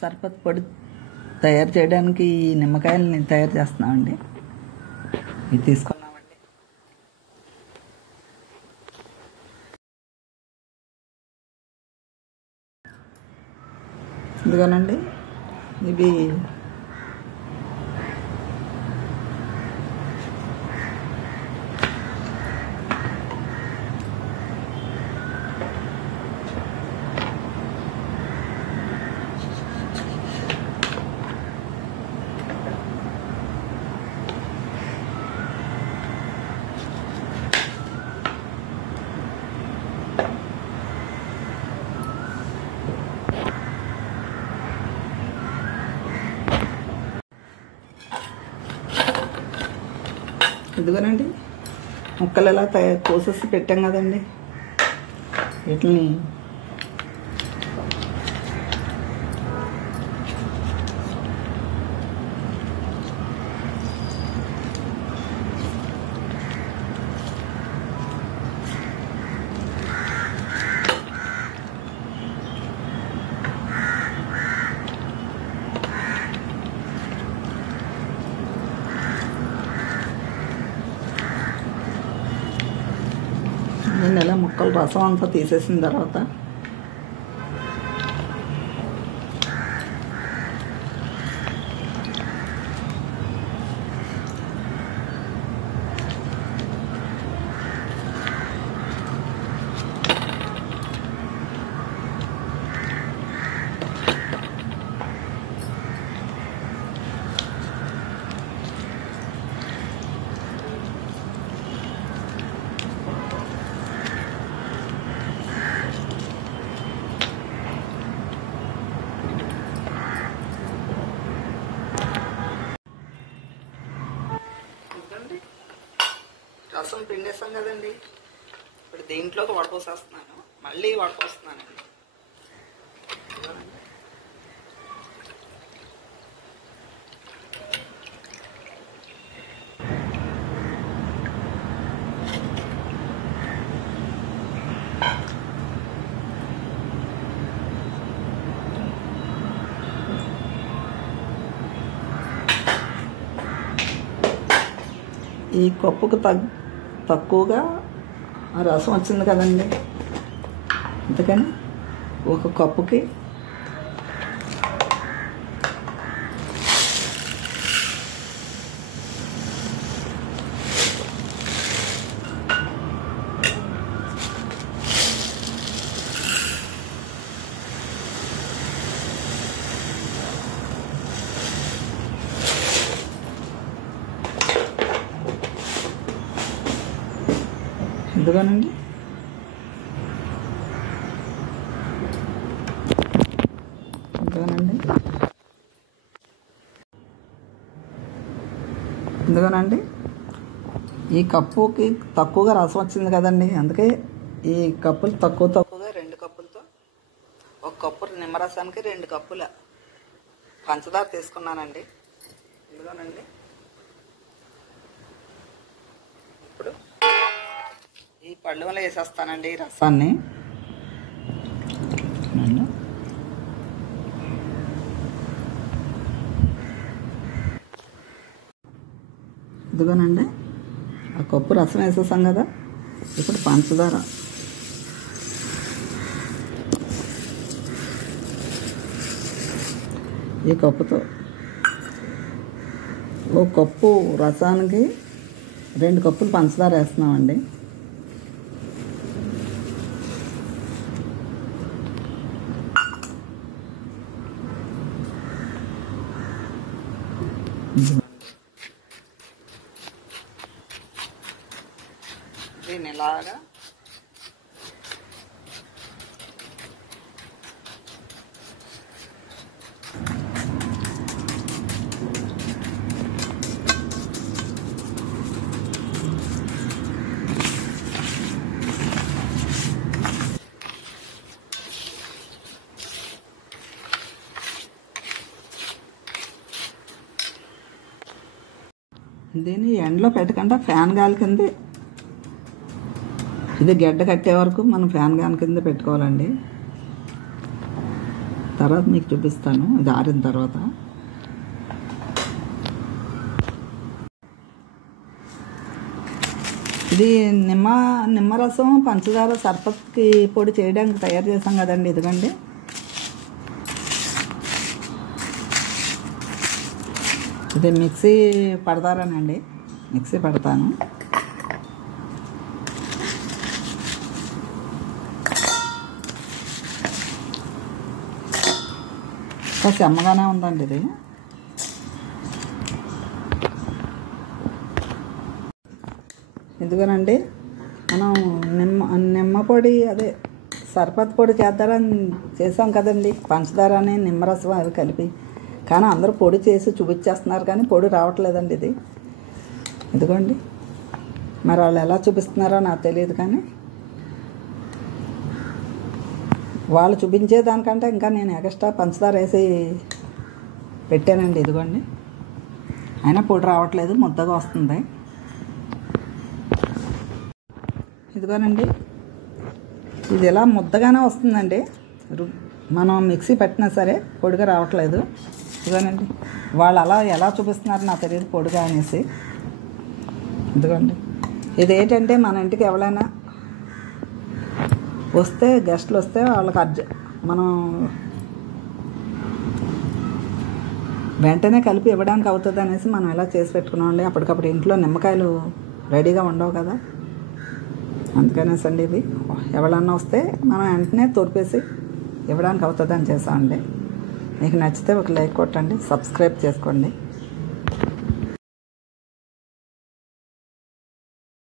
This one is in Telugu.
సర్బత్ పొడి తయారు చేయడానికి ఈ నిమ్మకాయలని తయారు చేస్తున్నామండి. ఇది తీసుకున్నామండి. ఇదిగోనండి, ఇవి ఇదిగోనండి ముక్కలు ఎలా కోసేసి పెట్టాం కదండి. వీటిని ఇలా ముక్కలు రసం అంతా తీసేసిన తర్వాత రసం పిండేస్తాం కదండి. ఇప్పుడు దీంట్లోకి వడపోసేస్తున్నాను, మళ్ళీ వడపోస్తున్నానండి. ఈ కప్పుకు తక్కువగా రసం వచ్చింది కదండి, అందుకని ఒక కప్పుకి ఇదిగోనండి ఇదిగోనండి ఈ కప్పుకి తక్కువగా రసం వచ్చింది కదండి, అందుకే ఈ కప్పులు తక్కువగా 2 కప్పులతో 1 కప్పు నిమ్మరసానికి 2 కప్పుల పంచదార తీసుకున్నానండి. ఇదిగోనండి ఇప్పుడు ఈ పళ్ళెంలో వేసేస్తానండి ఈ రసాన్ని. ఇదిగోనండి ఆ కప్పు రసం వేసేసాం కదా, ఇప్పుడు పంచదార ఈ కప్పుతో 1 కప్పు రసానికి 2 కప్పులు పంచదార వేస్తున్నామండి. దీన్ని ఇలాగా దీన్ని ఎండలో పెట్టకుండా ఫ్యాన్ గాలి కింద ఇది గడ్డ కట్టే వరకు మనం ఫ్యాన్ గాలి కింద పెట్టుకోవాలండి. తర్వాత మీకు చూపిస్తాను ఇది ఆరిన తర్వాత. ఇది నిమ్మరసం పంచదార సర్బత్కి పొడి చేయడానికి తయారు చేసాం కదండి. ఇదిగోండి. ఇది మిక్సీ పడతారానండి, మిక్సీ పడతాను. కాస్త అమ్మగానే ఉందండి ఇది. ఎందుకనండి మనం నిమ్మ పొడి అదే సర్బత్ పొడి చేసాం కదండి, పంచదారని నిమ్మరసం అవి కలిపి. కానీ అందరూ పొడి చేసి చూపించేస్తున్నారు కానీ పొడి రావట్లేదండి ఇది. ఇదిగోండి. మరి వాళ్ళు ఎలా చూపిస్తున్నారో నాకు తెలియదు కానీ వాళ్ళు చూపించేదానికంటే ఇంకా నేను ఎక్స్ట్రా పంచదార వేసి పెట్టానండి. ఇదిగోండి. అయినా పొడి రావట్లేదు, ముద్దగా వస్తుంది. ఇదిగోనండి. ఇది ఇలా ముద్దగానే వస్తుందండి. మనం మిక్సీ పెట్టినా సరే పొడిగా రావట్లేదు. ఇదిగోనండి. వాళ్ళు అలా ఎలా చూపిస్తున్నారు నాకు తెలియదు పొడిగా అనేసి. ఇదిగోండి. ఇదేంటంటే మన ఇంటికి ఎవరైనా వస్తే గెస్ట్లు వస్తే వాళ్ళకి మనం వెంటనే కలిపి ఇవ్వడానికి అవుతుంది అనేసి మనం ఇలా చేసి పెట్టుకున్నామండి. అప్పటికప్పుడు ఇంట్లో నిమ్మకాయలు రెడీగా ఉండవు కదా, అందుకనేసి అండి ఇది ఎవరన్నా వస్తే మనం వెంటనే తోడిపేసి ఇవ్వడానికి అవుతుంది అని చేసామండి. మీకు నచ్చితే ఒక లైక్ కొట్టండి, సబ్స్క్రైబ్ చేసుకోండి.